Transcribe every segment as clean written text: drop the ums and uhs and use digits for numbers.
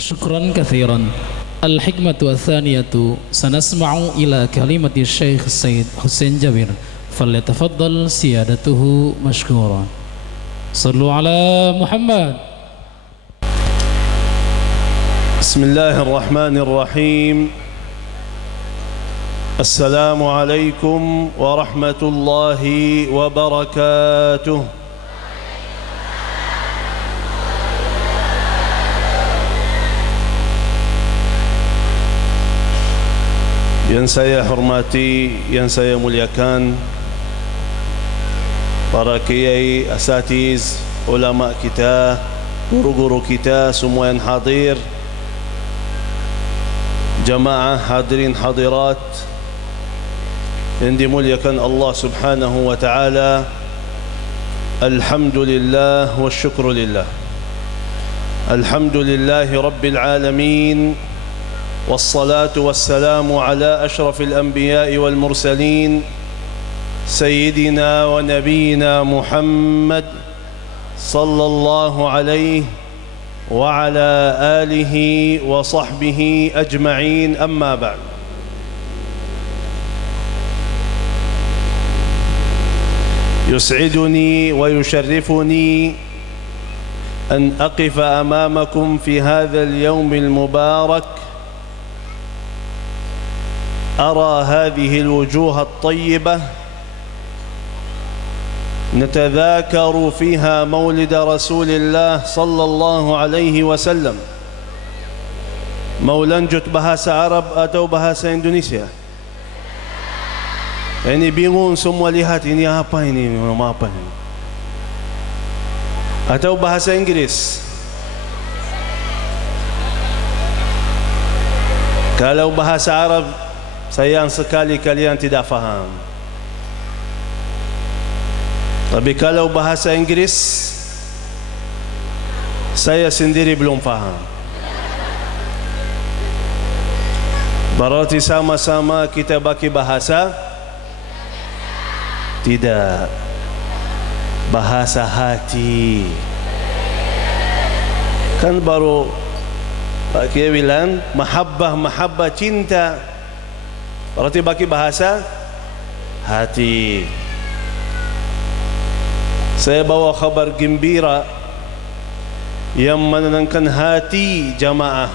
شكرا كثيرا. الحكمة الثانية سنسمع إلى كلمة الشيخ السيد حسين جابر فليتفضل سيادته مشكورا. صلوا على محمد. بسم الله الرحمن الرحيم. السلام عليكم ورحمة الله وبركاته. Yang saya hormati, yang saya muliakan, para kiai, asatiz, ulama kita, guru-guru kita, semua yang hadir, jamaah hadirin hadirat yang dimuliakan Allah Subhanahu wa taala. Alhamdulillah wa syukru lillah. Alhamdulillahi rabbil alamin. والصلاة والسلام على أشرف الأنبياء والمرسلين سيدنا ونبينا محمد صلى الله عليه وعلى آله وصحبه أجمعين. أما بعد، يسعدني ويشرفني أن أقف أمامكم في هذا اليوم المبارك. أرى هذه الوجوه الطيبة نتذاكر فيها مولد رسول الله صلى الله عليه وسلم. mau lanjut bahasa Arab atau bahasa Indonesia? Ini bingung semua, lihat ini apa ini, nama apa ini? Atau bahasa Inggris? Kalau bahasa Arab, sayang sekali kalian tidak faham. Tapi kalau bahasa Inggris, saya sendiri belum faham. Berarti sama-sama kita bagi bahasa? Tidak. Bahasa hati. Kan baru Pak Kiai bilang mahabbah cinta. Berarti bagi bahasa hati. Saya bawa kabar gembira yang menenangkan hati jamaah.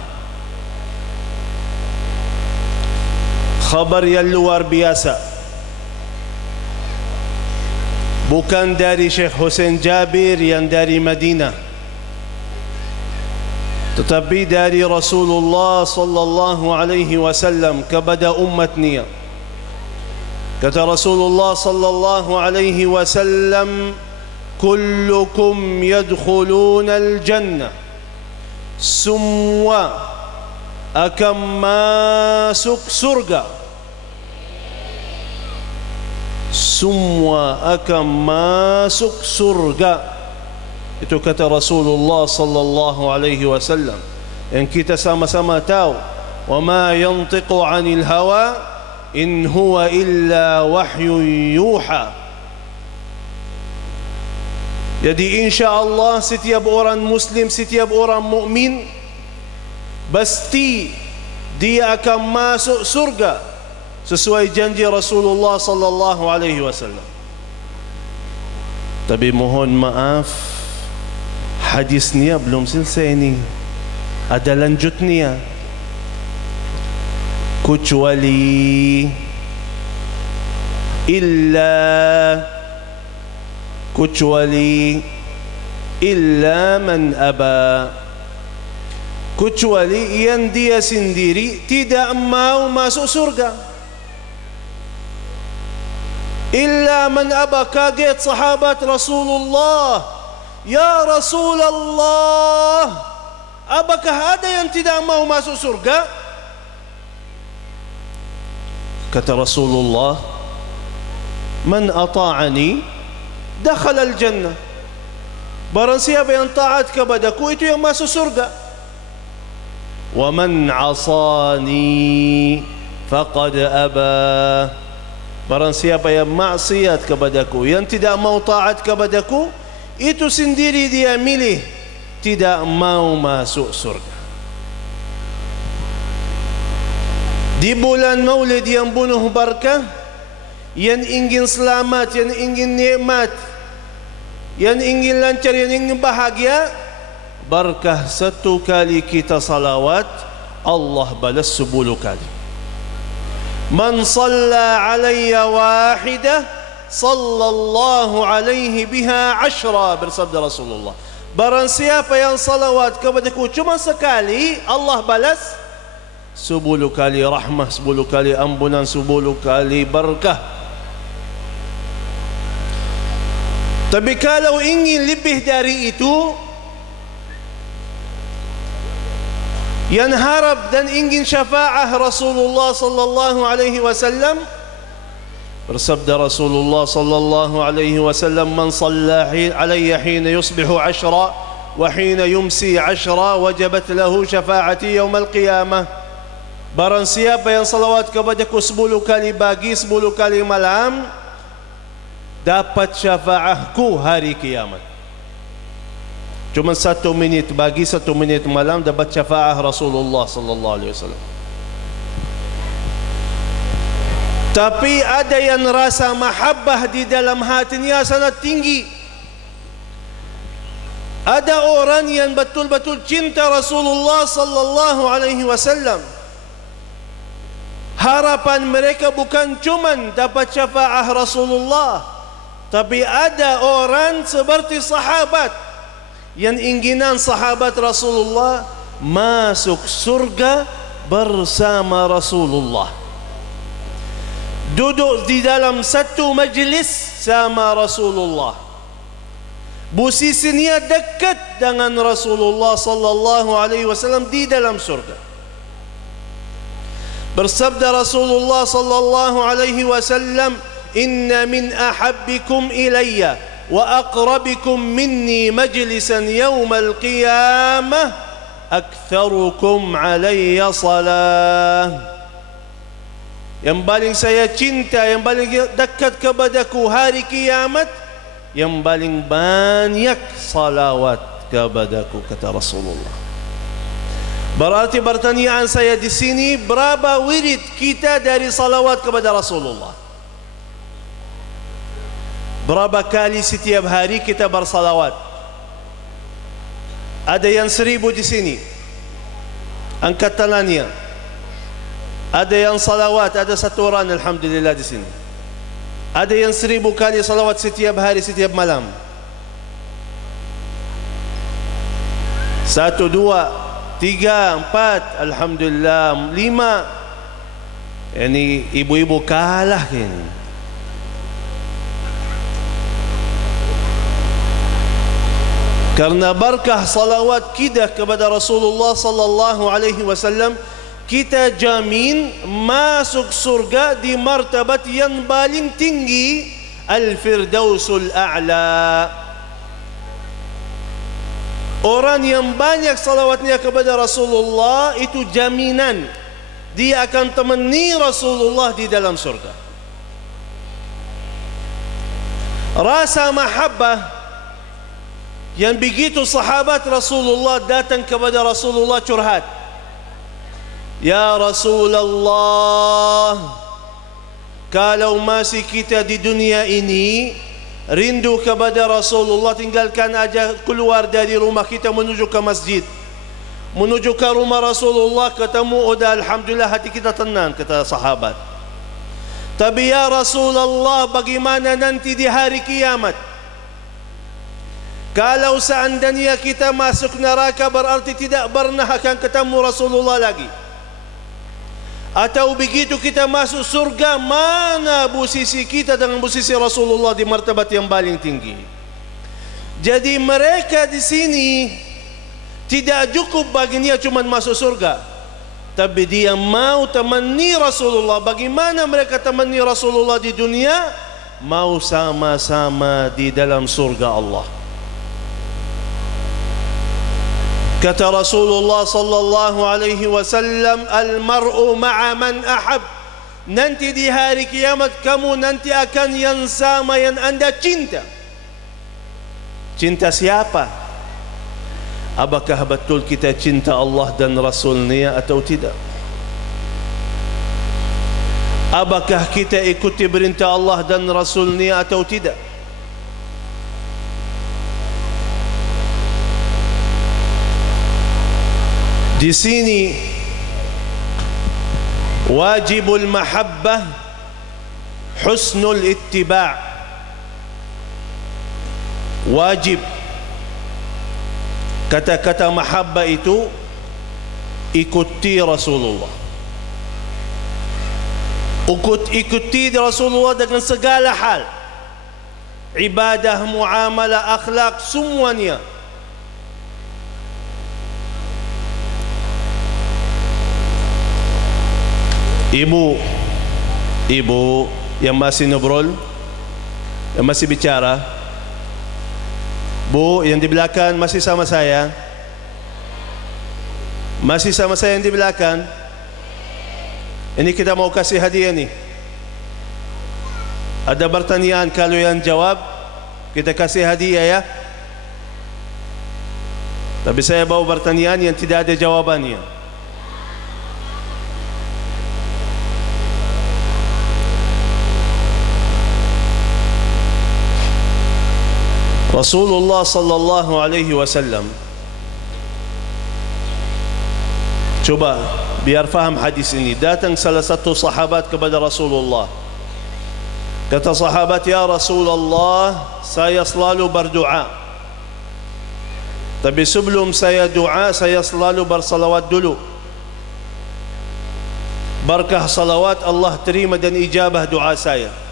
Kabar yang luar biasa. Bukan dari Syekh Husain Jabir yang dari Madinah, tetapi dari Rasulullah sallallahu alaihi wasallam kepada umatnya. Kata Rasulullah sallallahu alaihi wasallam, kullukum yadkhuluna al-jannah. Semua akan masuk surga. Semua akan masuk surga. Itu kata Rasulullah sallallahu alaihi wasallam, yang kita sama-sama tahu, wa ma yantiqu 'anil hawa in huwa illa wahyu yuha. Jadi insyaallah setiap orang muslim, setiap orang mukmin pasti dia akan masuk surga sesuai janji Rasulullah sallallahu alaihi wasallam. Tapi mohon maaf, hadisnya belum selesai ni, ada lanjutnya. Kecuali illa man aba, kecuali yang dia sendiri tidak mau masuk surga. Illa man aba, kaget sahabat Rasulullah, ya Rasulullah, apakah ada yang tidak mau masuk surga? Kata Rasulullah, man ata'ani dakhala al-jannah. Barang siapa yang taat kepadaku, itu yang masuk surga. Wa man 'asani faqad aba. Barang siapa yang maksiat kepadaku, yang tidak mau taat kepadaku, itu sendiri dia milih tidak mau masuk surga. Di bulan Maulid yang penuh barakah, yang ingin selamat, yang ingin nikmat, yang ingin lancar, yang ingin bahagia, barakah satu kali kita salawat, Allah balas 10 kali. Man salla alayya wahidah sallallahu alaihi biha 10, bersabda Rasulullah. Barang siapa yang salawat kepadaku cuma sekali, Allah balas 10 kali rahmah, 10 kali ampunan, 10 kali barakah. Tapi kalau ingin lebih dari itu, yang harap dan ingin syafaah Rasulullah sallallahu alaihi wasallam, bersabda Rasulullah sallallahu alaihi wasallam, man shalla alayya hina yusbihu 10 wa hina yumsi 10 wajabat lahu syafaati yaumil qiyamah. Barang siapa yang salawat kepadaku 10 kali pagi, 10 kali malam, dapat syafaahku hari kiamat. Cuma 1 minit pagi, 1 minit malam, dapat syafaah Rasulullah sallallahu alaihi wasallam. Tapi ada yang rasa mahabbah di dalam hatinya sangat tinggi. Ada orang yang betul-betul cinta Rasulullah sallallahu alaihi wasallam. Harapan mereka bukan cuma dapat syafaah Rasulullah, tapi ada orang seperti sahabat yang inginan sahabat Rasulullah masuk surga bersama Rasulullah, duduk di dalam satu majlis sama Rasulullah, posisinya dekat dengan Rasulullah sallallahu alaihi wasallam di dalam surga. Bersabda Rasulullah sallallahu alaihi wasallam, inna min ahabbikum ilayya wa aqrabikum minni majlisan yawmal qiyamah aktharukum alayya salah. Yang paling saya cinta, yang paling dekat kepadaku hari kiamat, yang paling banyak salawat kepadaku, kata Rasulullah. Berarti pertanyaan saya di sini, berapa wirid kita dari salawat kepada Rasulullah? Berapa kali setiap hari kita bersalawat? Ada yang 1000 di sini, angkat tangannya. Ada yang salawat, ada 1 orang alhamdulillah di sini. Ada yang 1000 kali salawat setiap hari, setiap malam. 1, 2, 3, 4, alhamdulillah, 5. Ini ibu-ibu kalah ini. Karena barakah salawat kita kepada Rasulullah sallallahu alaihi wasallam, kita jamin masuk surga di martabat yang paling tinggi, Al-Firdausul A'la. Orang yang banyak salawatnya kepada Rasulullah itu jaminan dia akan temani Rasulullah di dalam surga. Rasa mahabbah yang begitu sahabat Rasulullah datang kepada Rasulullah curhat, ya Rasulullah, kalau masih kita di dunia ini rindu kepada Rasulullah, tinggalkan aja keluar dari rumah kita menuju ke masjid, menuju ke rumah Rasulullah, ketemu udah alhamdulillah hati kita tenang, kata sahabat. Tapi ya Rasulullah, bagaimana nanti di hari kiamat? Kalau seandainya kita masuk neraka, berarti tidak pernah akan ketemu Rasulullah lagi. Atau begitu kita masuk surga, mana posisi kita dengan posisi Rasulullah di martabat yang paling tinggi? Jadi mereka di sini tidak cukup baginya cuma masuk surga, tapi dia mau temani Rasulullah. Bagaimana mereka temani Rasulullah di dunia? Mau sama-sama di dalam surga Allah. Kata Rasulullah sallallahu alaihi wasallam, al-mar'u ma'a man ahab. Nanti di hari kiamat kamu nanti akan yang sama yang anda cinta. Cinta siapa? Apakah betul kita cinta Allah dan Rasulnya atau tidak? Apakah kita ikuti perintah Allah dan Rasulnya atau tidak? Di sini wajibul mahabbah husnul ittiba'. Wajib kata-kata mahabbah itu ikuti Rasulullah. Ikuti Rasulullah dengan segala hal, ibadah, muamalah, akhlak, semuanya. Ibu yang masih ngobrol, yang masih bicara, Bu yang di belakang masih sama saya, masih sama saya yang di belakang. Ini kita mau kasih hadiah nih. Ada pertanyaan, kalau yang jawab kita kasih hadiah ya. Tapi saya bawa pertanyaan yang tidak ada jawabannya. Rasulullah sallallahu alaihi wasallam, coba biar faham hadis ini. Datang salah satu sahabat kepada Rasulullah. Kata sahabat, ya Rasulullah, saya selalu berdoa, tapi sebelum saya doa, saya selalu bersalawat dulu. Berkah salawat Allah terima dan ijabah doa saya.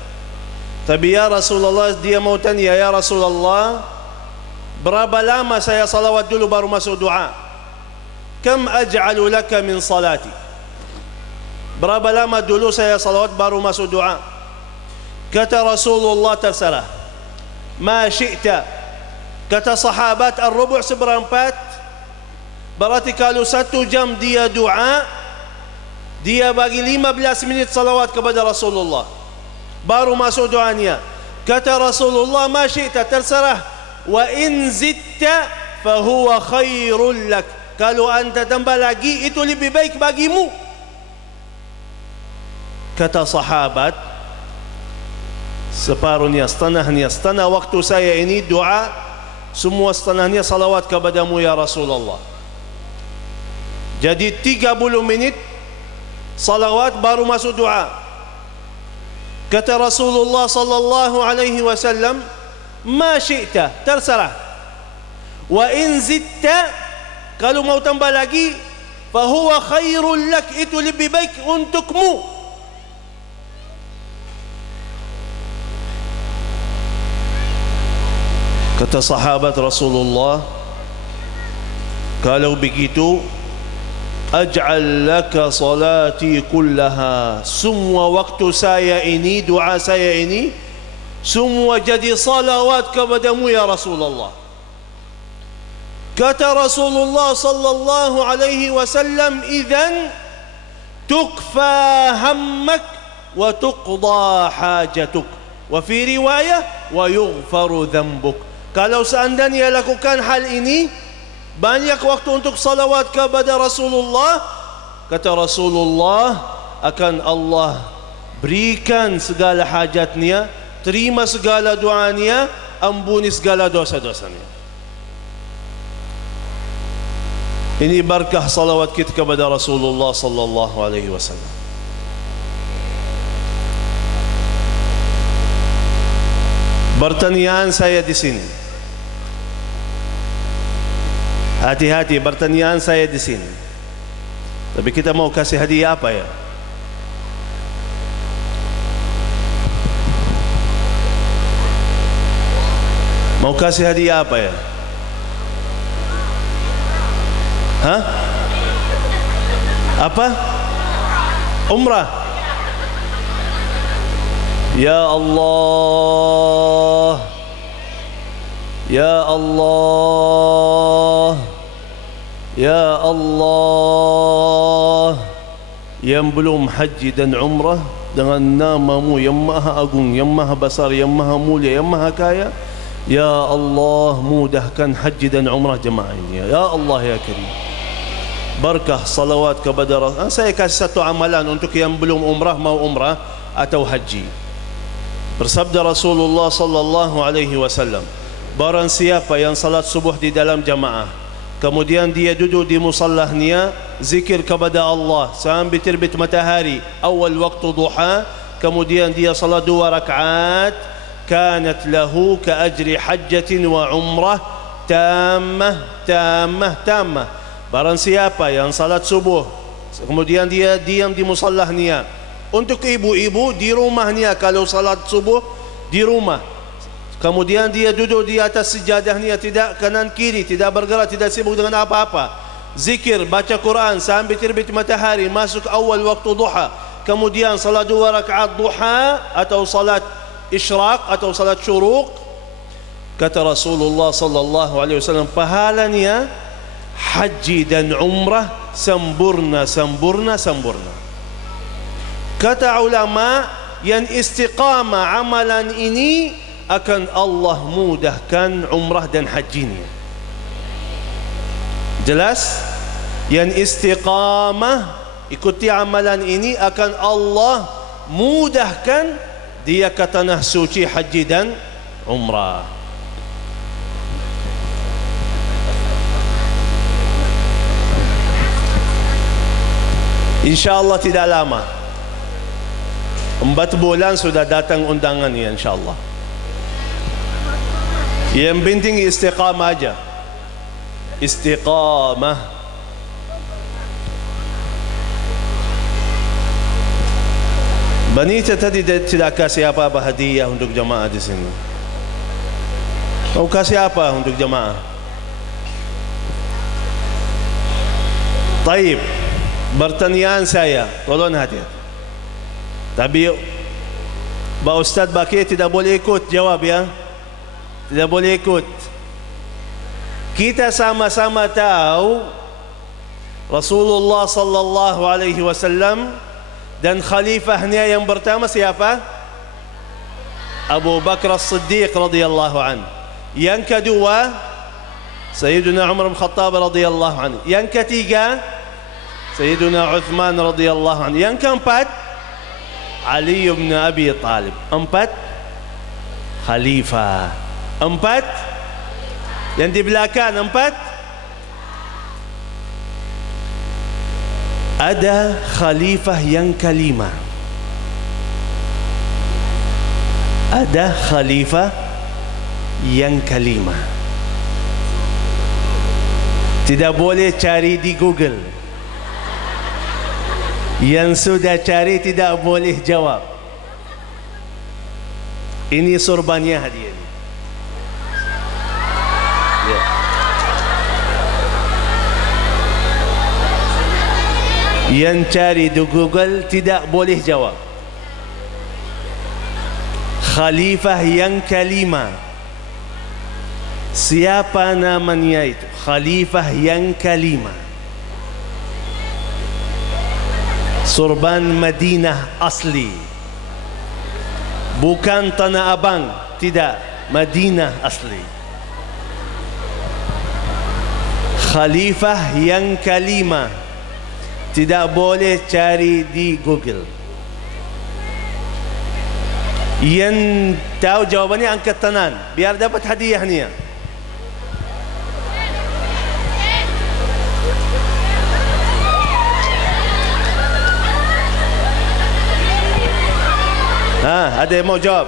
Tapi ya Rasulullah, dia mau tanya, ya Rasulullah, berapa lama saya salawat dulu baru masuk doa? Kam aj'alu laka min salati? Berapa lama dulu saya salawat baru masuk doa? Kata Rasulullah, terserah, ma syi'ta. Kata sahabat, ar-rubu' seperempat. Berarti kalau 1 jam dia doa, dia bagi 15 menit salawat kepada Rasulullah, baru masuk doanya. Kata Rasulullah, ma syi'ta, terserah. Wa in zitta fahuwa khairul lak. Kalau anda tambah lagi, itu lebih baik bagimu. Kata sahabat, separuhnya, setengah waktu saya ini doa, semua setengahnya salawat kepadamu ya Rasulullah. Jadi 30 menit salawat baru masuk doa. Kata Rasulullah sallallahu alaihi wasallam, ma syi'ta, terserah. Wa in zitta, kalau mau tambah lagi, fahuwa khairul lak, itu lebih baik untukmu. Kata sahabat Rasulullah, kalau begitu, aj'al laka salati kullaha, semua waktu saya ini, doa saya ini, semua jadi salawat kepadamu ya Rasulullah. Kata Rasulullah sallallahu alaihi wasallam, idzan tukfa hammak wa tuqda hajatuk, wa fi riwayah wa yughfaru dhanbuk. Kalau seandainya lakukan hal ini, banyak waktu untuk salawat kepada Rasulullah, kata Rasulullah, akan Allah berikan segala hajatnya, terima segala doanya, ampuni segala dosa-dosanya. Ini berkah salawat kita kepada Rasulullah sallallahu alaihi wasallam. Pertanyaan saya di sini, hati-hati, pertanyaan saya di sini. Tapi kita mau kasih hadiah apa ya? Mau kasih hadiah apa ya? Hah? Apa? Umrah. Ya Allah, ya Allah, ya Allah, yang belum haji dan umrah, dengan namamu yang maha agung, yang maha besar, yang maha mulia, yang maha kaya, ya Allah, mudahkan haji dan umrah jemaah ini. Ya Allah ya Karim, berkah salawat kepada Rasul. Saya kasih satu amalan untuk yang belum umrah, mau umrah atau haji. Bersabda Rasulullah sallallahu alaihi wasallam, barang siapa yang salat subuh di dalam jamaah, kemudian dia duduk di musallahnya, zikir kepada Allah sampai terbit matahari, awal waktu duha, kemudian dia salat 2 rakaat, kanat lahu ka ajri hajjatin wa umrah tammah. Barang siapa yang salat subuh kemudian dia diam di musallahnya, untuk ibu-ibu di rumahnya kalau salat subuh di rumah, kemudian dia duduk di atas sejadahnya, tidak kanan kiri, tidak bergerak, tidak sibuk dengan apa-apa, zikir, baca Quran sampai terbit matahari, masuk awal waktu duha, kemudian salat 2 rakaat duha atau salat isyraq atau salat syuruq, kata Rasulullah sallallahu alaihi wasallam, pahalanya haji dan umrah sempurna. Kata ulama, yang istiqamah amalan ini akan Allah mudahkan umrah dan hajinya. Jelas? Yang istiqamah ikuti amalan ini akan Allah mudahkan dia ke tanah suci haji dan umrah. InsyaAllah tidak lama, 4 bulan sudah datang undangannya insyaAllah. Yang penting istiqamah aja, istiqamah. Banita tadi tidak kasih apa-apa hadiah untuk jamaah di sini. Mau kasih apa untuk jamaah? Taib. Pertanyaan saya, tolong hati-hati. Tapi Pak Ustaz Bakir tidak boleh ikut jawab ya. Tidak boleh ikut. Kita sama-sama tahu Rasulullah sallallahu alaihi wasallam dan khalifahnya yang pertama siapa? Abu Bakar As-Siddiq radhiyallahu anhu. Yang kedua Sayyidina Umar bin Khattab radhiyallahu anhu. Yang ketiga Sayyidina Uthman radhiyallahu anhu. Yang keempat Ali bin Abi Talib. 4 khalifah. 4 yang di belakang 4 ada khalifah yang kelima. Ada khalifah yang kelima. Tidak boleh cari di Google. Yang sudah cari tidak boleh jawab. Ini sorbannya hadiah. Ya. Yang cari di Google tidak boleh jawab. Khalifah yang kelima. Siapa namanya itu? Khalifah yang kelima. Sorban Madinah asli, bukan Tanah Abang, tidak, Madinah asli. Khalifah yang kelima tidak boleh cari di Google. Yang tahu jawabannya angkat tangan biar dapat hadiahnya. Ada yang mau jawab?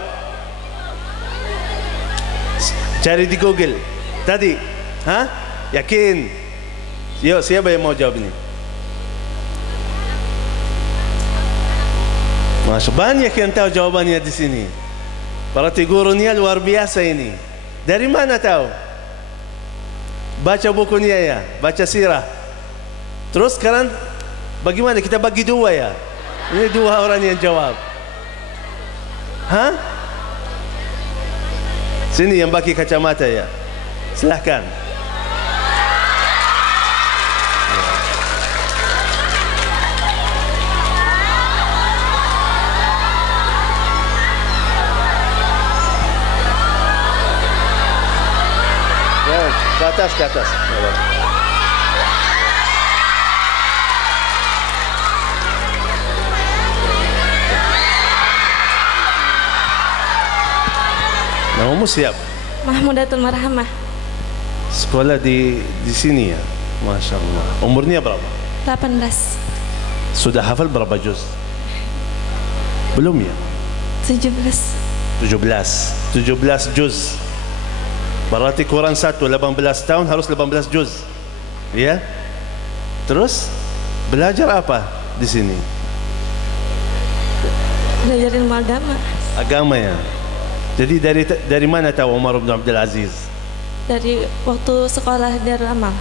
Cari di Google tadi. Yakin? Yuk, siapa yang mau jawab ini? Masya, banyak yang tahu jawabannya di sini. Berarti gurunya luar biasa ini. Dari mana tahu? Baca bukunya ya, baca sirah. Terus sekarang bagaimana? Kita bagi 2 ya. Ini 2 orang yang jawab. Sini yang pakai kacamata ya. Silahkan. Ya, ke atas. Kamu siap? Mahmudatul Marhamah. Sekolah di sini ya? Masya Allah. Umurnya berapa? 18. Sudah hafal berapa juz? Belum ya? 17. 17 juz. Berarti Quran 1, 18 tahun harus 18 juz. Ya? Terus belajar apa di sini? Belajar ilmu agama. Agama ya. Jadi dari mana tahu Umar bin Abdul Aziz? Dari waktu sekolah Darul Amal.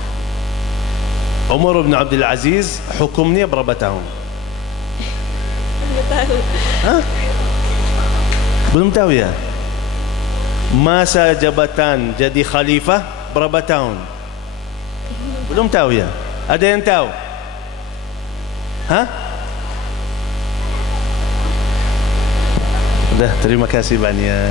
Umar bin Abdul Aziz hukumnya berapa tahun? Enggak tahu. Hah? Belum tahu ya? Masa jabatan jadi khalifah berapa tahun? Belum tahu ya? Ada yang tahu? Hah? Udah, terima kasih banyak.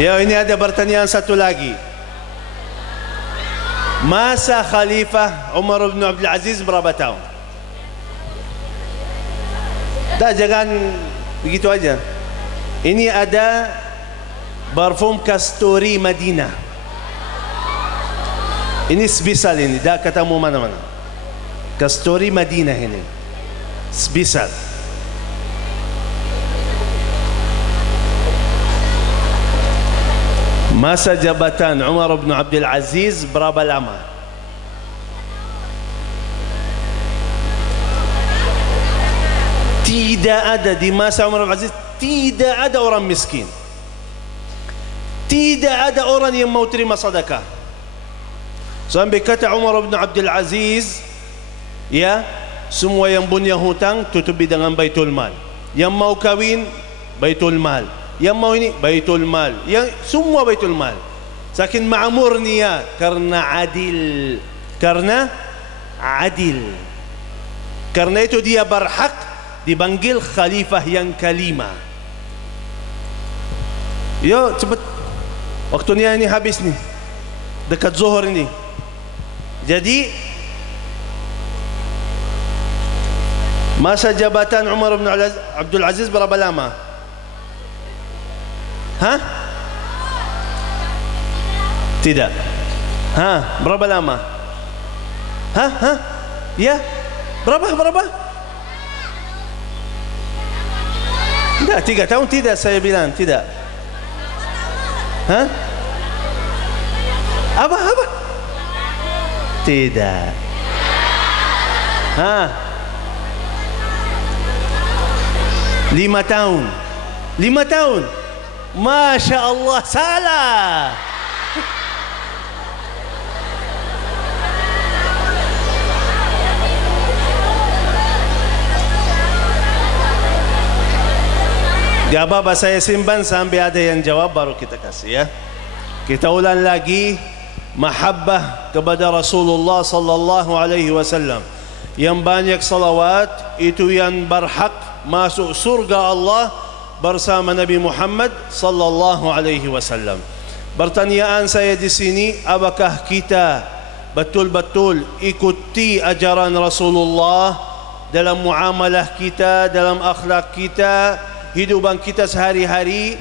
Ya, ini ada pertanyaan satu lagi. Masa Khalifah Umar bin Abdul Aziz berapa tahun? Dah, jangan begitu aja. Ini ada parfum kasturi Madinah. Ini spesial ini, dah ketemu mana-mana. Kasturi Madinah ini. Spesial. Masa jabatan Umar bin Abdul Aziz berapa lama? Tidak ada di masa Umar bin Abdul Aziz, tidak ada orang miskin. Tidak ada orang yang mau terima sedekah. Sampai kata Umar bin Abdul Aziz, ya, semua yang punya hutang tutupi dengan Baitul Mal. Yang mau kawin, Baitul Mal. Yang mau ini Baitul Mal, yang semua Baitul Mal. Saking ma'murnya karena adil. Karena adil. Karena itu dia berhak dipanggil khalifah yang kelima. Yo, cepat. Waktunya ini habis nih. Dekat zuhur ini. Jadi masa jabatan Umar bin Abdul Aziz berapa lama? Hah? Tidak. Hah? Berapa lama? Hah? Hah? Ya? Berapa? Tidak, 3 tahun tidak saya bilang, tidak. Hah? Apa? Tidak. Hah? 5 tahun. 5 tahun. Masya Allah, salah. Gak apa-apa, saya simpan sampai ada yang jawab baru kita kasih ya. Kita ulang lagi. Mahabbah kepada Rasulullah sallallahu alaihi wasallam. Yang banyak salawat itu yang berhak masuk surga Allah bersama Nabi Muhammad sallallahu alaihi wasallam. Pertanyaan saya di sini, apakah kita betul-betul ikuti ajaran Rasulullah dalam muamalah kita, dalam akhlak kita, hidupan kita sehari-hari?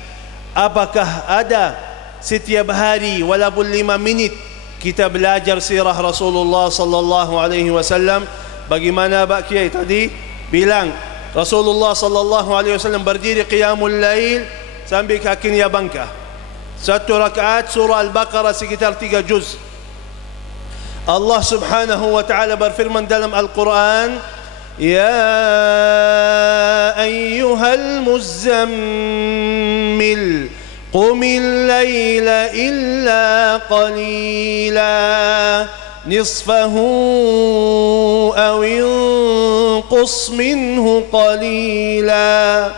Apakah ada setiap hari walaupun 5 minit kita belajar sirah Rasulullah sallallahu alaihi wasallam? Bagaimana Pak Kiai tadi bilang, Rasulullah sallallahu alaihi wasallam berdiri qiyamul lail sampai kakinya bangkah. 1 rakaat surah Al-Baqarah sekitar 3 juz. Allah Subhanahu wa taala berfirman dalam Al-Quran, Ya ayyuhal muzammil qumil layla illa qalila نصفه أو انقص منه قليلا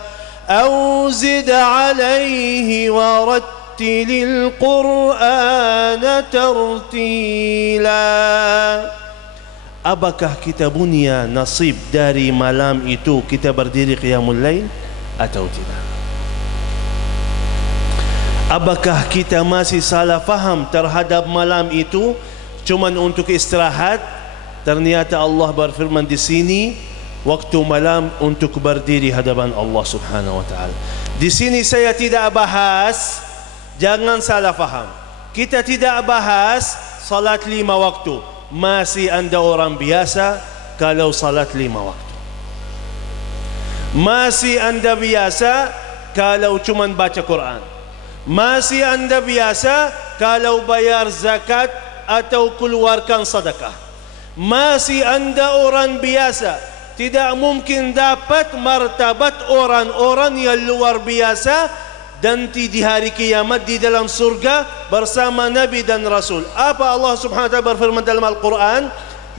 أو زد عليه ورتل القرآن ترتيلا. Apakah kita punya nasib dari malam itu kita berdiri qiyamul lail atau tidak? Apakah kita masih salah faham terhadap malam itu cuman untuk istirahat Ternyata Allah berfirman di sini, waktu malam untuk berdiri hadapan Allah Subhanahu wa taala. Di sini saya tidak bahas, jangan salah faham. Kita tidak bahas salat 5 waktu. Masih anda orang biasa kalau salat 5 waktu. Masih anda biasa kalau cuman baca Quran. Masih anda biasa kalau bayar zakat atau keluarkan sedekah. Masih anda orang biasa, tidak mungkin dapat martabat orang-orang yang luar biasa nanti di hari kiamat di dalam surga bersama Nabi dan Rasul. Apa Allah Subhanahu wa taala berfirman dalam Al-Quran?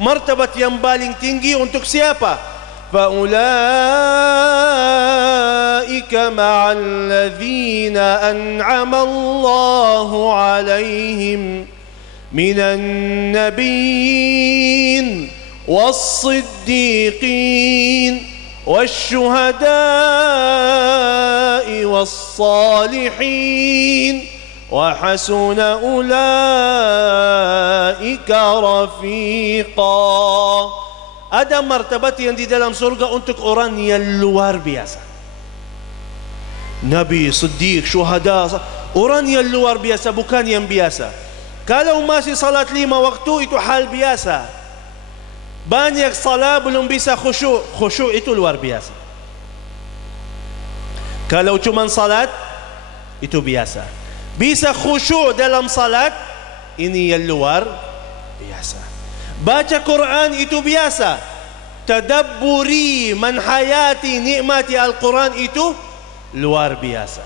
Martabat yang paling tinggi untuk siapa? فَأُولَٰئِكَ مَعَ الَّذِينَ أَنْعَمَ اللَّهُ عَلَيْهِمْ مِنَ النَّبِيِّينَ وَالصِّدِّيقِينَ وَالشُّهَدَاءِ وَالصَّالِحِينَ وَحَسُنَ أُولَٰئِكَ رَفِيقًا. Ada martabat yang di dalam surga untuk orang yang luar biasa. Nabi, Siddiq, Syuhada, orang yang luar biasa, bukan yang biasa. Kalau masih salat 5 waktu itu hal biasa. Banyak salat belum bisa khusyuk. Khusyuk itu luar biasa. Kalau cuma salat itu biasa. Bisa khusyuk dalam salat, ini yang luar biasa. Baca Quran itu biasa. Tadabburi manhayati nikmati Al-Quran itu luar biasa.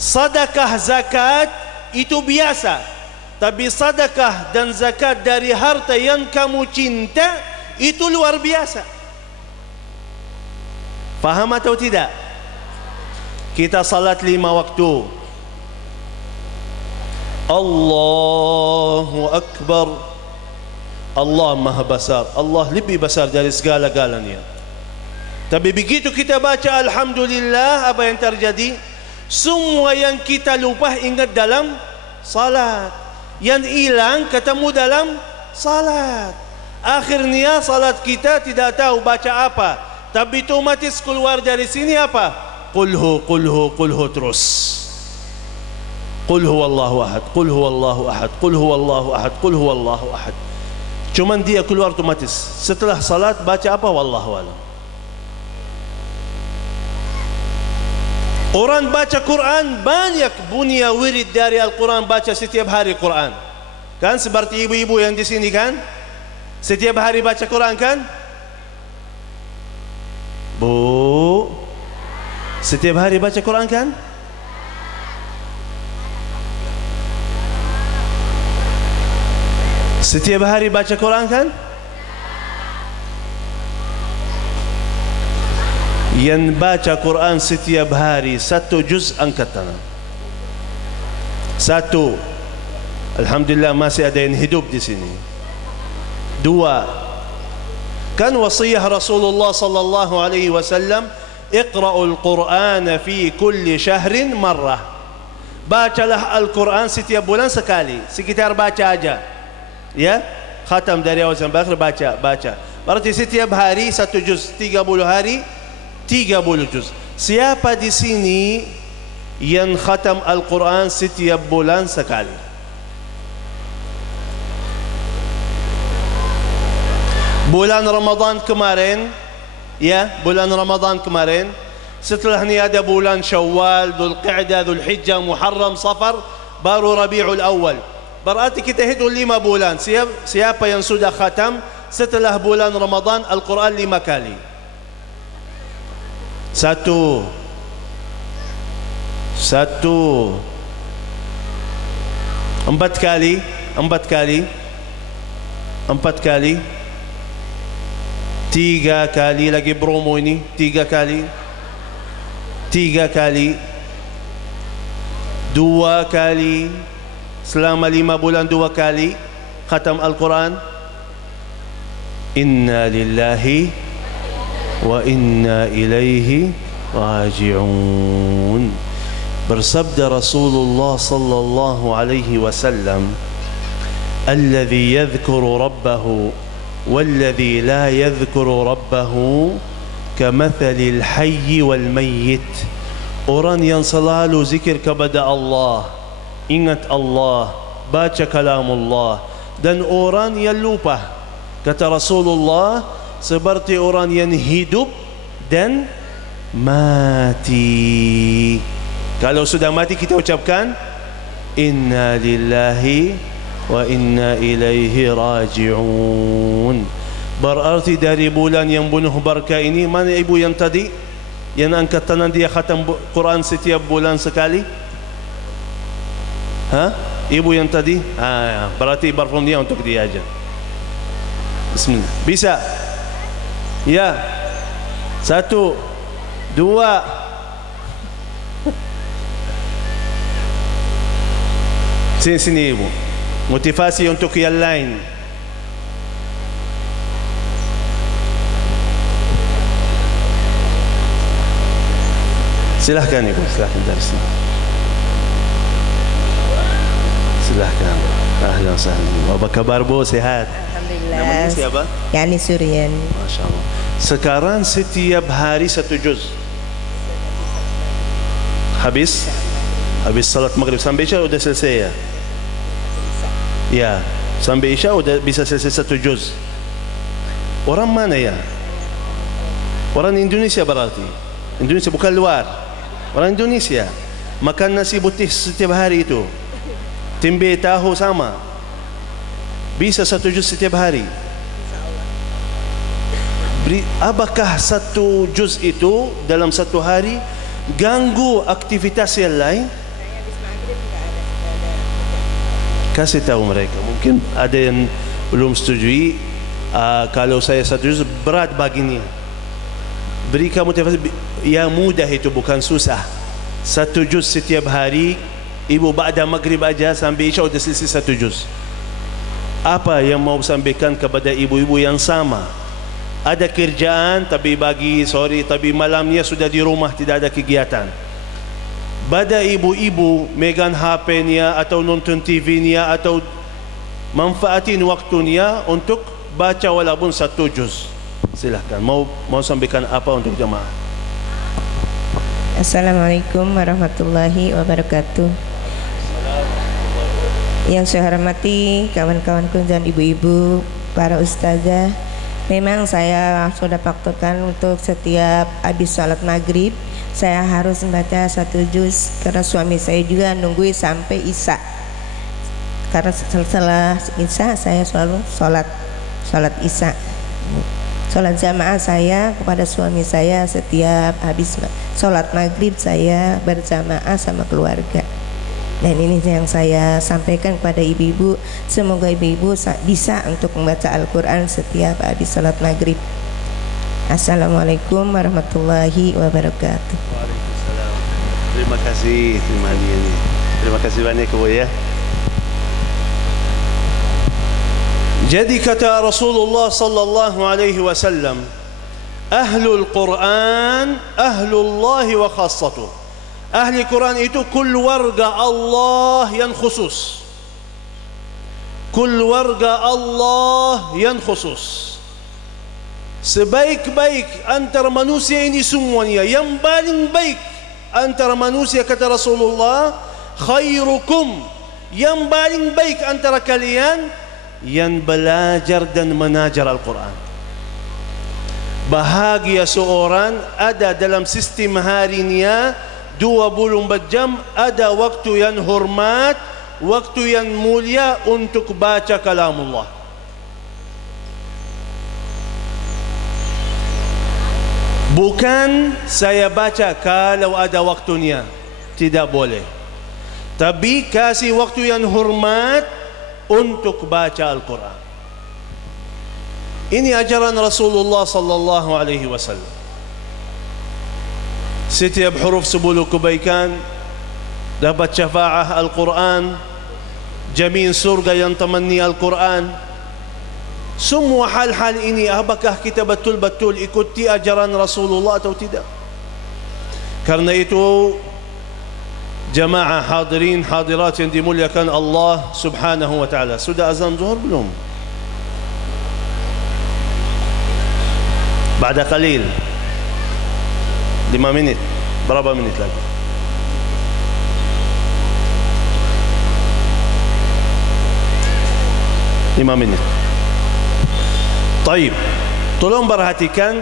Sedekah zakat itu biasa. Tapi sedekah dan zakat dari harta yang kamu cinta itu luar biasa. Faham atau tidak? Kita salat 5 waktu. Allahu Akbar. Allah maha besar. Allah lebih besar dari segala-galanya. Tapi begitu kita baca Alhamdulillah, apa yang terjadi? Semua yang kita lupa ingat dalam salat. Yang hilang ketemu dalam salat. Akhirnya salat kita tidak tahu baca apa. Tapi otomatis keluar dari sini apa? Qulhu terus. Qul huwallahu ahad, qul huwallahu ahad, qul huwallahu ahad, qul huwallahu ahad. Cuman dia keluar otomatis. Setelah salat baca apa? Wallahu a'lam. Orang baca Quran banyak punya wirid dari Al-Quran, baca setiap hari Quran. Kan seperti ibu-ibu yang di sini kan? Setiap hari baca Quran kan? Bu, setiap hari baca Quran kan? Setiap hari baca Quran kan? Yang baca Quran setiap hari 1 juz angkat tangan. 1. Alhamdulillah masih ada yang hidup di sini. 2. Kan wasiyah Rasulullah sallallahu alaihi wasallam, iqra'ul Qur'an fi kulli syahrin marrah. Bacalah Al-Quran setiap bulan sekali. Sekitar baca aja. Ya, khatam dari awal sampai akhir baca. Berarti setiap hari 1 juz, 30 hari 30 juz. Siapa di sini yang khatam Al-Quran setiap bulan sekali? Bulan Ramadan kemarin, ya, bulan Ramadan kemarin. Setelah ni ada bulan Syawal, Dzulqa'dah, Dzulhijjah, Muharram, Safar, baru Rabiul Awal. Berarti kita hitung 5 bulan. Siapa yang sudah khatam setelah bulan Ramadan Al-Quran 5 kali? 1. 4 kali. 4 kali. 3 kali lagi promo ini. 3 kali. 3 kali. 2 kali. Selama 5 bulan 2 kali khatam Al-Quran. Inna lillahi wa inna ilaihi raji'un. Bersabda Rasulullah sallallahu alaihi wasallam, alladhi yadhkuru rabbahu والذي لا يذكر ربه كمثل الحي والميت. Orang yang selalu zikir kepada Allah, ingat Allah, baca kalamullah, dan orang yang lupa, kata Rasulullah, seperti orang yang hidup dan mati. Kalau sudah mati kita ucapkan inna lillahi wa inna ilaihi raji'un. Berarti dari bulan yang penuh berkah ini, mana ibu yang tadi yang angkat tangan dia khatam Quran setiap bulan sekali? Ibu yang tadi? Berarti barfum dia untuk dia aja. Bismillah. Bisa? Ya. 1, 2. Sini ibu. Motivasi untuk yang lain. Silahkan ibu, silahkan dari sini. Silahkan. Ahlan wa sahlan. Apa kabar bu? Sehat? Alhamdulillah. Namanya siapa? Yani Suryan. Masya Allah. Sekarang setiap hari 1 juz. Habis salat maghrib sampai isya udah selesai ya? Ya, sampai isya udah bisa selesai 1 juz. Orang mana ya? Orang Indonesia berarti. Indonesia bukan luar. Orang Indonesia makan nasi putih setiap hari itu. Tempe tahu sama. Bisa 1 juz setiap hari. Apakah 1 juz itu dalam 1 hari ganggu aktivitas yang lain? Kasih tahu mereka. Mungkin ada yang belum setujui. Kalau saya 1 juz berat baginya. Beri kamu motivasi yang mudah, itu bukan susah. 1 juz setiap hari. Ibu ba'da maghrib aja sampai isya sudah selesai 1 juz. Apa yang mau sampaikan kepada ibu-ibu yang sama? Ada kerjaan tapi tapi malamnya sudah di rumah, tidak ada kegiatan. Pada ibu-ibu megang HP-nya atau nonton TV-nya atau manfaatin waktunya untuk baca walaupun 1 juz. Silahkan. Mau sampaikan apa untuk jemaah? Assalamualaikum warahmatullahi wabarakatuh. Yang saya hormati kawan-kawanku dan ibu-ibu, para ustazah, memang saya sudah fakturkan untuk setiap habis sholat maghrib saya harus membaca 1 juz, karena suami saya juga nungguin sampai isya. Karena setelah isya saya selalu sholat isya. Sholat jamaah saya kepada suami saya setiap habis sholat maghrib, saya berjamaah sama keluarga. Dan ini yang saya sampaikan kepada ibu-ibu. Semoga ibu-ibu bisa untuk membaca Al-Quran setiap habis sholat maghrib. Assalamualaikum warahmatullahi wabarakatuh. Waalaikumsalam. Terima kasih. Terima kasih banyak Bu ya. Jadi kata Rasulullah sallallahu alaihi wasallam, ahlul Quran ahlullah wa khassatuh. Ahli Quran itu keluarga Allah yang khusus. Keluarga Allah yang khusus. Sebaik-baik antara manusia ini semuanya, yang paling baik antara manusia kata Rasulullah, khairukum, yang paling baik antara kalian yang belajar dan menajar Al-Quran. Bahagia seorang ada dalam sistem harinya 24 jam, ada waktu yang hormat, waktu yang mulia untuk baca kalamullah. Bukan saya baca kalau ada waktunya, tidak boleh. Tapi kasih waktu yang hormat untuk baca Al-Quran. Ini ajaran Rasulullah sallallahu alaihi wasallam. Setiap huruf 10 kebaikan, dapat syafaah Al-Quran, jamin surga yang temanni Al-Quran. Semua hal-hal ini apakah kita betul-betul ikuti ajaran Rasulullah atau tidak? Karena itu jamaah hadirin hadirat yang dimuliakan Allah subhanahu wa ta'ala, sudah azan zuhur belum? بعد قليل 5 menit. Berapa menit lagi? Lima menit. Taib. Tolong perhatikan,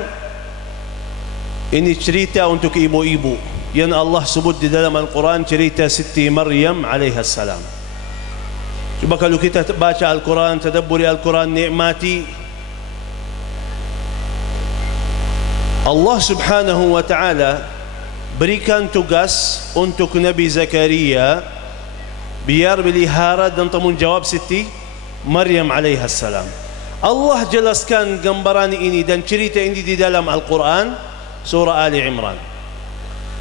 ini cerita untuk ibu-ibu yang Allah sebut di dalam Al-Quran, cerita Siti Maryam alaihi salam. Cuba kalau kita baca Al-Quran, tadabburi Al-Quran, nikmati Allah subhanahu wa ta'ala berikan tugas untuk Nabi Zakaria biar melihara dan tanggungjawab Siti Maryam alaihi salam. Allah jelaskan gambaran ini dan cerita ini di dalam Al-Quran surah Ali Imran.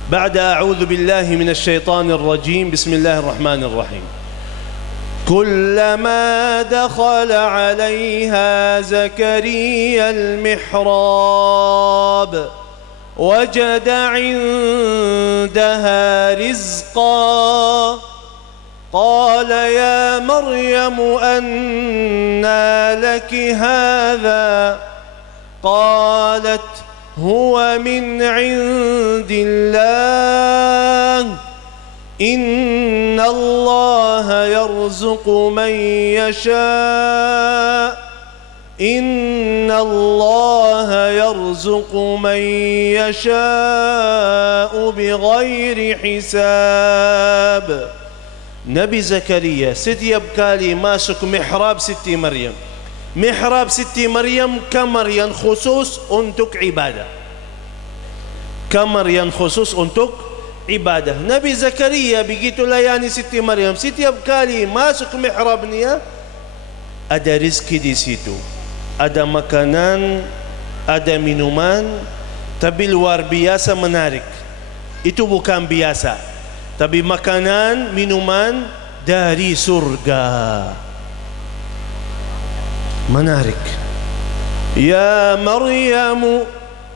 Ba'da a'udzu billahi minasy syaithanir rajim. Bismillahirrahmanirrahim. Kullama dakhala 'alayha Zakaria al-mihrab wajada 'indaha rizqan قال يا مريم أنى لك هذا قالت هو من عند الله إن الله يرزق من يشاء إن الله يرزق من يشاء بغير حساب. Nabi Zakaria setiap kali masuk mihrab Siti Maryam. Mihrab Siti Maryam kamar yang khusus untuk ibadah. Kamar yang khusus untuk ibadah. Nabi Zakaria begitu layani Siti Maryam. Setiap kali masuk mihrabnya ada rezeki di situ. Ada makanan, ada minuman, tapi luar biasa menarik. Itu bukan biasa. Tapi makanan, minuman dari surga. Menarik. Ya Maryam,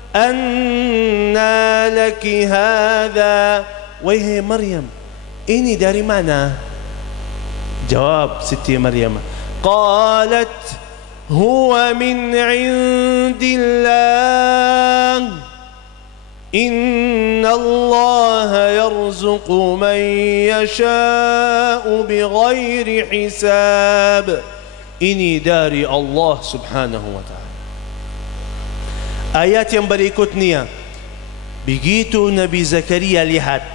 anna laki hadha. Wahai Maryam, ini dari mana? Jawab Siti Maryam. Qalat huwa min indillah. Inna Allah yarzuqu man yasha'u bighairi hisab. Ini dari Allah subhanahu wa ta'ala. Ayat yang berikutnya, begitu Nabi Zakaria lihat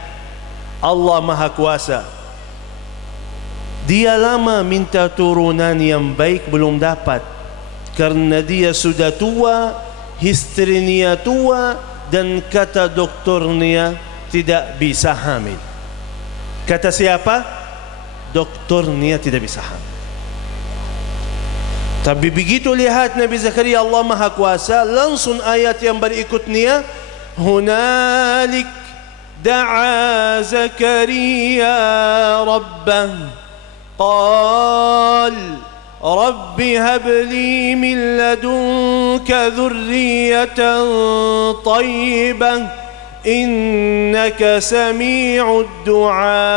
Allah Maha Kuasa, dia lama minta turunan yang baik belum dapat karena dia sudah tua, istrinya tua, dan kata doktornya tidak bisa hamil. Kata siapa? Doktornya tidak bisa hamil. Tapi begitu lihat Nabi Zakaria Allah Maha Kuasa, langsung ayat yang berikutnya, hunalik da'a Zakaria rabbah qal Rabbi habli min ladunka dhurriyatan tayyibah innaka sami'ud du'a.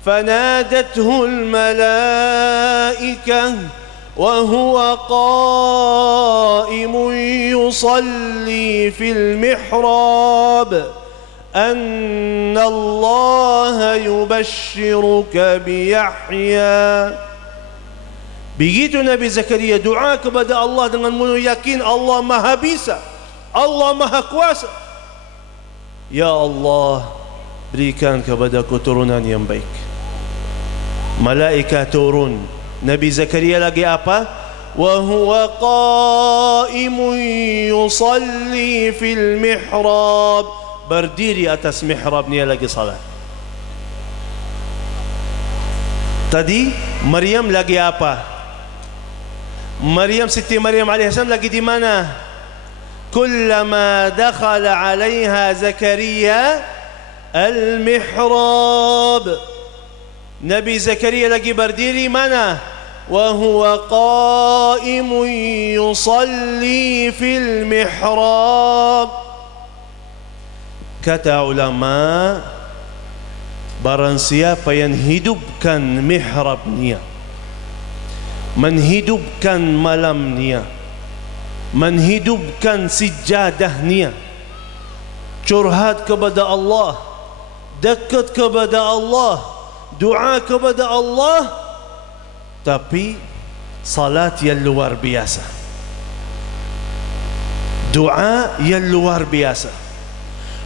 فنادته الملائكة وهو قائم يصلي في المحراب أن الله يبشرك بيحيى. Begitu Nabi Zakaria doa kepada Allah dengan penuh yakin, Allah Maha Bisa, Allah Maha Kuasa. Ya Allah, berikan kepadaku turunan yang baik. Malaikat turun. Nabi Zakaria lagi apa? Wa huwa qa'imun yusalli fil mihrab. Berdiri atas mihrabnya lagi salat. Tadi Maryam lagi apa? Maryam, Siti Maryam alaihissalam lagi di mana? Kullama dakhala 'alaiha Zakaria al-mihrab. Nabi Zakaria lagi berdiri mana? Wa huwa qa'imun yusalli fil mihrab. Kata ulama, barang siapa yang hidupkan mihrabnya, menghidupkan malamnya, menghidupkan sijadahnya, curhat kepada Allah, dekat kepada Allah, doa kepada Allah, tapi salat yang luar biasa, doa yang luar biasa,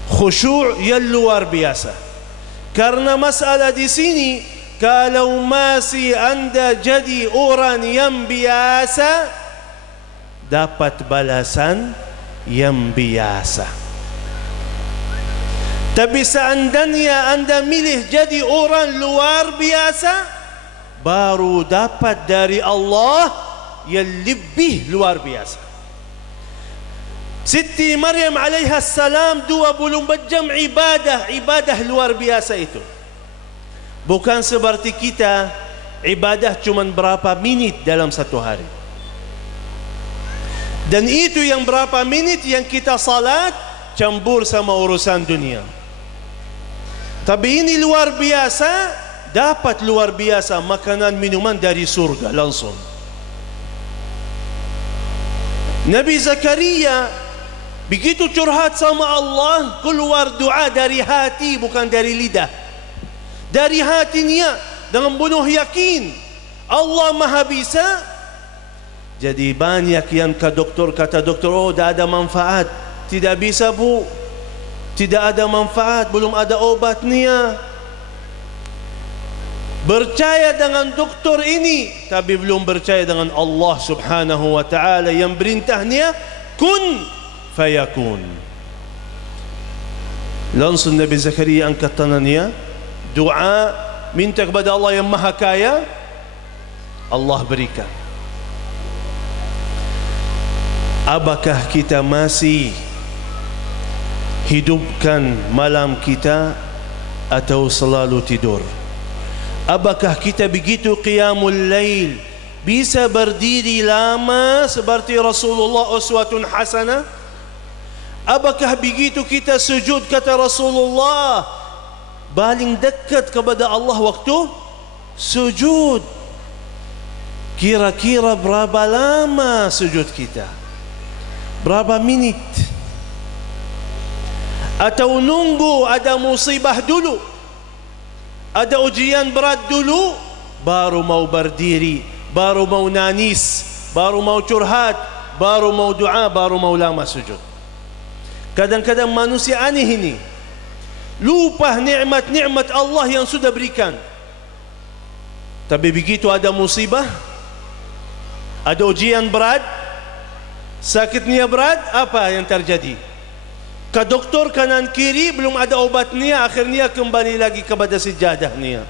khusyuk yang luar biasa. Karena masalah di sini, kalau masih anda jadi orang yang biasa, dapat balasan yang biasa. Tapi seandainya anda milih jadi orang luar biasa, baru dapat dari Allah yang lebih luar biasa. Siti Maryam alaiha salam 24 jam ibadah luar biasa itu. Bukan seperti kita, ibadah cuma berapa minit dalam satu hari. Dan itu yang berapa minit yang kita salat campur sama urusan dunia. Tapi ini luar biasa, dapat luar biasa makanan minuman dari surga langsung. Nabi Zakaria begitu curhat sama Allah, keluar doa dari hati, bukan dari lidah. Dari hatinya dengan penuh yakin Allah Maha Bisa. Jadi banyak yang ke doktor, kata doktor, oh tidak ada manfaat. Tidak bisa bu, tidak ada manfaat, belum ada obatnya. Percaya dengan doktor ini, tapi belum percaya dengan Allah subhanahu wa ta'ala yang perintahnya kun fayakun. Langsung Nabi Zakaria angkat tangannya, doa, minta kepada Allah yang maha kaya, Allah berikan. Apakah kita masih hidupkan malam kita atau selalu tidur? Apakah kita begitu qiyamul lail, bisa berdiri lama seperti Rasulullah uswatun hasanah? Apakah begitu kita sujud, kata Rasulullah, paling dekat kepada Allah waktu sujud? Kira-kira berapa lama sujud kita? Berapa minit? Atau nunggu ada musibah dulu, ada ujian berat dulu, baru mau berdiri, baru mau nangis, baru mau curhat, baru mau doa, baru mau lama sujud? Kadang-kadang manusia aneh ini, lupa nikmat-nikmat Allah yang sudah berikan. Tapi begitu ada musibah, ada ujian berat, sakitnya berat, apa yang terjadi? Ke doktor kanan kiri belum ada obatnya, akhirnya kembali lagi kepada sejadahnya.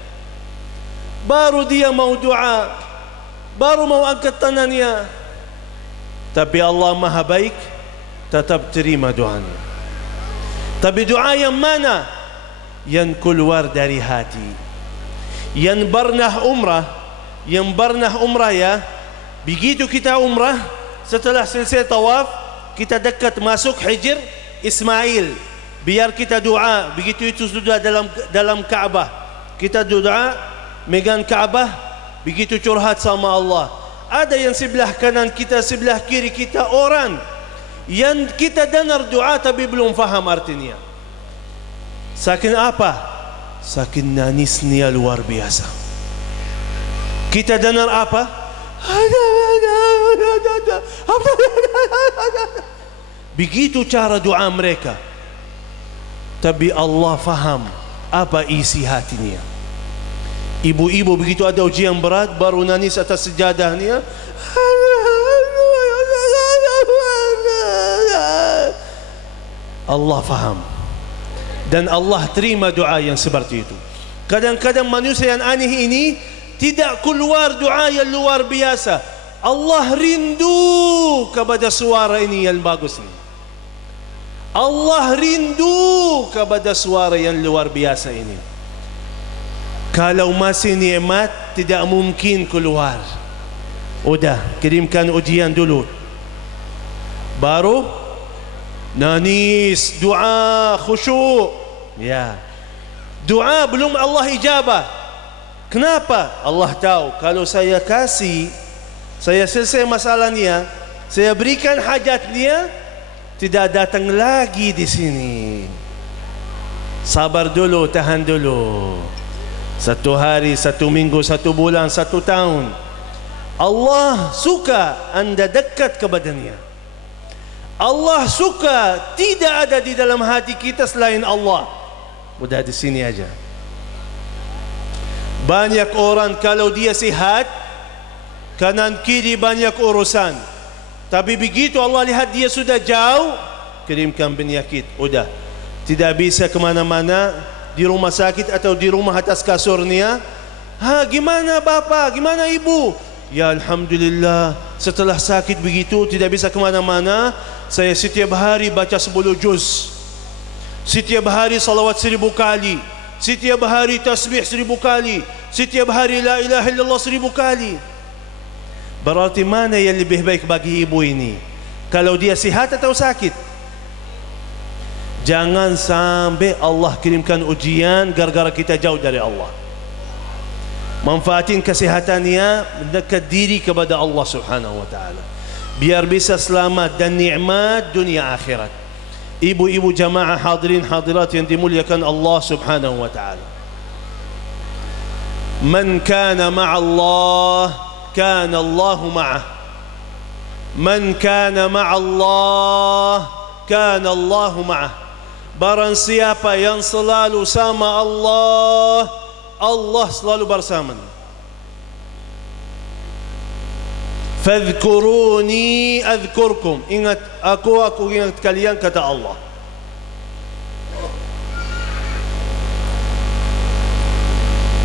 Baru dia mau doa, baru mau angkat tangannya. Tapi Allah Maha Baik, tetap terima doanya. Tapi doa yang mana? Yang keluar dari hati. Yang pernah umrah ya, begitu kita umrah, setelah selesai tawaf, kita dekat masuk Hijr Ismail, biar kita doa. Begitu itu sudah dalam Kaabah, kita doa, megang Kaabah, begitu curhat sama Allah. Ada yang sebelah kanan kita, sebelah kiri kita orang yang kita dengar doa tapi belum faham artinya. Saking apa? Saking nangisnya luar biasa. Kita dengar apa? Begitu cara doa mereka, tapi Allah faham apa isi hatinya. Ibu-ibu begitu ada ujian berat, baru nangis atas sejadahnya. Allah faham, dan Allah terima doa yang seperti itu. Kadang-kadang manusia yang aneh ini tidak keluar doa yang luar biasa. Allah rindu kepada suara ini yang bagus ini. Allah rindu kepada suara yang luar biasa ini. Kalau masih nikmat, tidak mungkin keluar. Udah, kirimkan ujian dulu, baru nangis, doa, khusyuk. Ya, doa belum Allah ijabah. Kenapa? Allah tahu kalau saya kasih, saya selesai masalahnya, saya berikan hajatnya, tidak datang lagi di sini. Sabar dulu, tahan dulu. 1 hari, 1 minggu, 1 bulan, 1 tahun. Allah suka anda dekat kepadanya. Allah suka tidak ada di dalam hati kita selain Allah. Udah di sini aja. Banyak orang kalau dia sihat, kanan kiri banyak urusan. Tapi begitu Allah lihat dia sudah jauh, kirimkan penyakit. Udah, tidak bisa kemana-mana, di rumah sakit atau di rumah atas kasurnya. Gimana bapak, gimana ibu? Ya Alhamdulillah, setelah sakit begitu tidak bisa kemana-mana, saya setiap hari baca 10 juz, setiap hari salawat 1000 kali, setiap hari tasbih 1000 kali, setiap hari la ilaha illallah 1000 kali. Berarti mana yang lebih baik bagi ibu ini? Kalau dia sihat atau sakit? Jangan sampai Allah kirimkan ujian gara-gara kita jauh dari Allah. Manfaatin kesehatannya, mendekat diri kepada Allah Subhanahu wa taala, biar bisa selamat dan nikmat dunia akhirat. Ibu-ibu jamaah hadirin hadirat yang dimuliakan Allah Subhanahu wa taala. Man kana ma'allah kana Allah ma'ah. Man kana ma'allah kana Allah ma'ah. Barang siapa yang selalu sama Allah, Allah selalu bersamanya. Fadhkuruni adhkurkum. Ingat aku ingat kalian, kata Allah.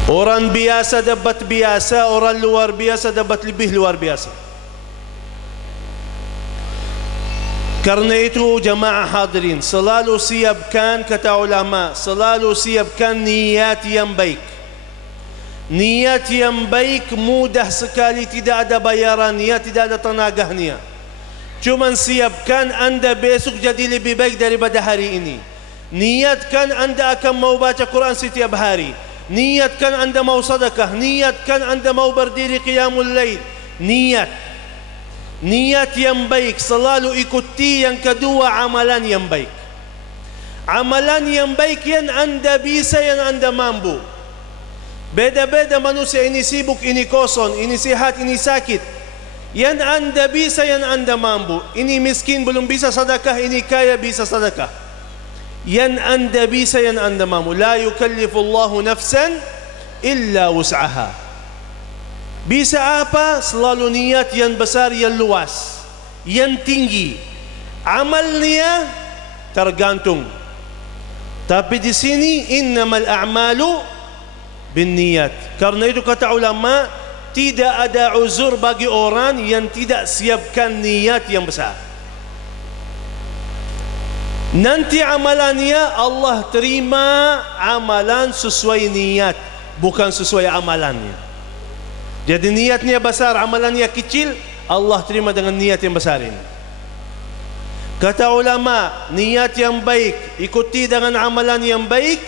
Orang biasa dapat biasa, orang luar biasa dapat lebih luar biasa. Karena itu jamaah hadirin, selalu siapkan, kata ulama, selalu siapkan niat yang baik. Niat yang baik mudah sekali, tidak ada bayarannya, tidak ada tenaganya. Cuma siapkan anda besok jadi lebih baik daripada hari ini. Niatkan anda akan mau baca Quran setiap hari. Niatkan anda mau sedekah. Niatkan anda mau berdiri qiyamul lail. Niat yang baik selalu ikuti. Yang kedua, amalan yang baik. Amalan yang baik yang anda bisa, yang anda mampu. Beda-beda manusia, ini sibuk, ini kosong, ini sehat, ini sakit. Yang anda bisa, yang anda mampu. Ini miskin belum bisa sedekah, ini kaya bisa sedekah. Yang anda bisa, yang anda mampu. La yukallifullahu nafsan illa wus'aha. Bisa apa? Selalu niat yang besar, yang luas, yang tinggi. Amalnya tergantung. Tapi di sini innamal a'malu binniyat. Karena itu kata ulama, tidak ada uzur bagi orang yang tidak siapkan niat yang besar. Nanti amalannya Allah terima amalan sesuai niat, bukan sesuai amalannya. Jadi niatnya besar, amalannya kecil, Allah terima dengan niat yang besar ini. Kata ulama, niat yang baik ikuti dengan amalan yang baik,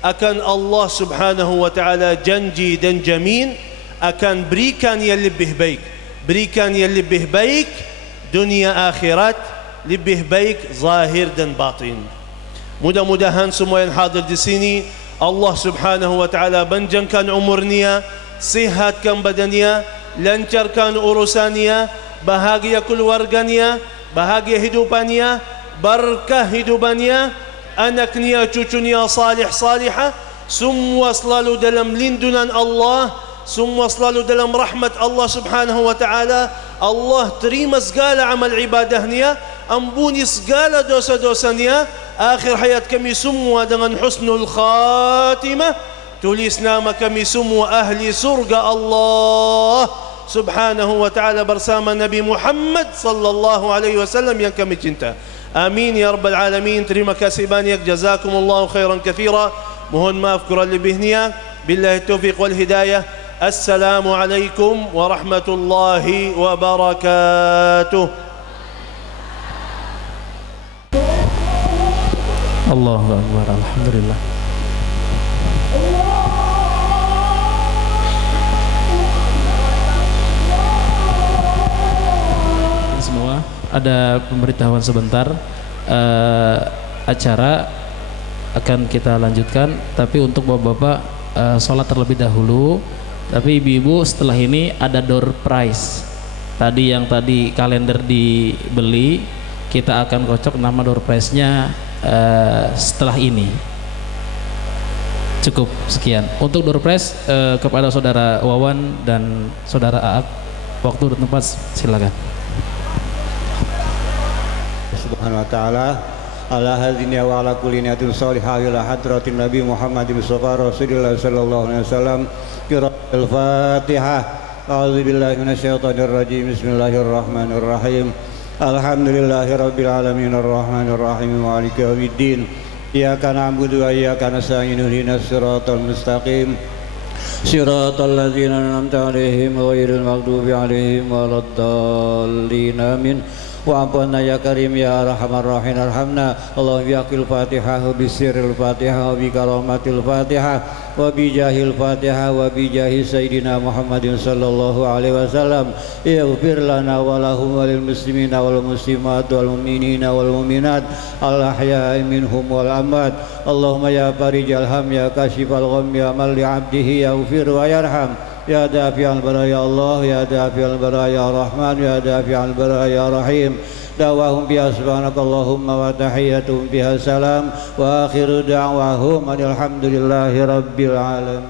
akan Allah Subhanahu wa taala janji dan jamin akan berikan yang lebih baik. Berikan yang lebih baik dunia akhirat, lebih baik zahir dan batin. Mudah-mudahan semua yang hadir di sini Allah Subhanahu wa taala panjangkan umurnya, sihatkan badannya, lancarkan urusannya, bahagia keluarganya, bahagia hidupannya, berkah hidupannya, anaknya, cucunya salih salihah, semua selalu dalam lindungan Allah, semua selalu dalam rahmat Allah Subhanahu wa taala. Allah terima segala amal ibadahnya, ampuni segala dosa-dosanya. Akhir hayat kami semua dengan husnul khatimah. Tulis nama kami semua ahli surga Allah Subhanahu wa taala bersama Nabi Muhammad sallallahu alaihi wasallam yang kami cinta. Amin ya rabbal alamin. Terima kasih banyak, jazakumullahu khairan katsira. Mohon maaf kurang lebihnya. Billahi taufiq wal hidayah. Assalamualaikum warahmatullahi wabarakatuh. Allahu akbar. Alhamdulillah. Semua ada pemberitahuan sebentar. Acara akan kita lanjutkan, tapi untuk bapak-bapak sholat terlebih dahulu. Tapi ibu-ibu setelah ini ada door prize. Tadi yang tadi kalender dibeli, kita akan kocok nama door prize-nya setelah ini. Cukup sekian untuk door prize. Kepada saudara Wawan dan saudara Aap, waktu dan tempat silakan. Subhanahu wa ta'ala ala hadhihi wa ala kulli niyatin salihah ila hadratin Nabi Muhammad Mustafa Rasulullah sallallahu alaihi wasallam. Qiraatul Fatihah. A'udzu billahi minasyaitonir rajim. Bismillahirrahmanirrahim. Alhamdulillahirabbil alamin arrahmanir rahim maliki yaumiddin. Iyyaka na'budu wa iyyaka nasta'in ihdinas siratal mustaqim. Siratal ladzina an'amta 'alaihim ghairil maghdubi 'alaihim waladdallin. Amin. Wa'afwana ya karim ya arhamar rahimin arhamna. Allahumma biaqil fatihah wa bisirril fatihah wa bi karamatil fatihah wa bi jahil fatihah wa bi jahi sayyidina Muhammadin sallallahu alaihi wasallam. Ighfir lana wa lahum walil muslimina wal muslimat wal mu'minina wal mu'minat al ahya'i minhum wal amwat. Allahumma ya farijal ham ya kashifal gham ya man li 'abdihi yaghfir wa yarham. Ya dafi'al bara ya Allah, ya dafi'al bara ya Rahman, ya dafi'al bara ya Rahim. Da'wahum biha subhanakallahumma wa tahiyyatuhum biha salam wa akhiru da'wahum alhamdulillahi rabbil alamin.